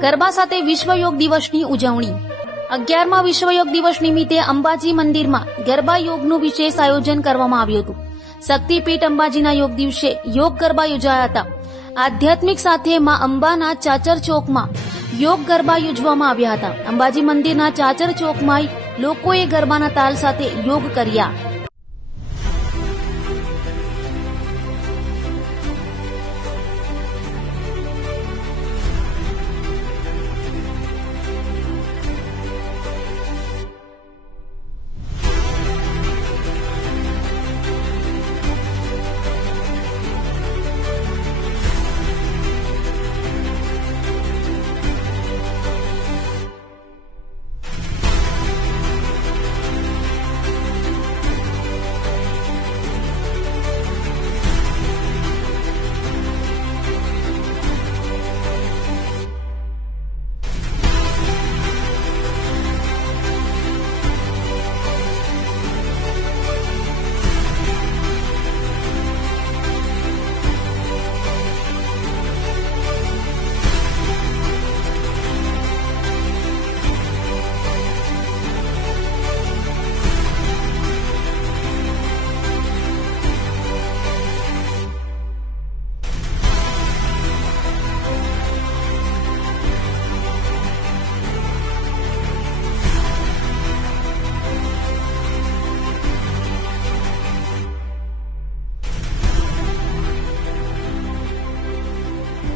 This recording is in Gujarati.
ગરબા સાથે વિશ્વ યોગ દિવસની ઉજવણી 11મા વિશ્વ યોગ દિવસ નિમિત્તે અંબાજી મંદિરમાં ગરબા યોગનું વિશેષ આયોજન કરવામાં આવ્યું હતું. શક્તિપીઠ અંબાજીના યોગ દિવસે યોગ ગરબા યોજાયા હતા. આધ્યાત્મિક સાથે માં અંબાના ચાચર ચોકમાં યોગ ગરબા યોજવામાં આવ્યા હતા. અંબાજી મંદિરના ચાચર ચોકમાં લોકોએ ગરબાના તાલ સાથે યોગ કર્યા.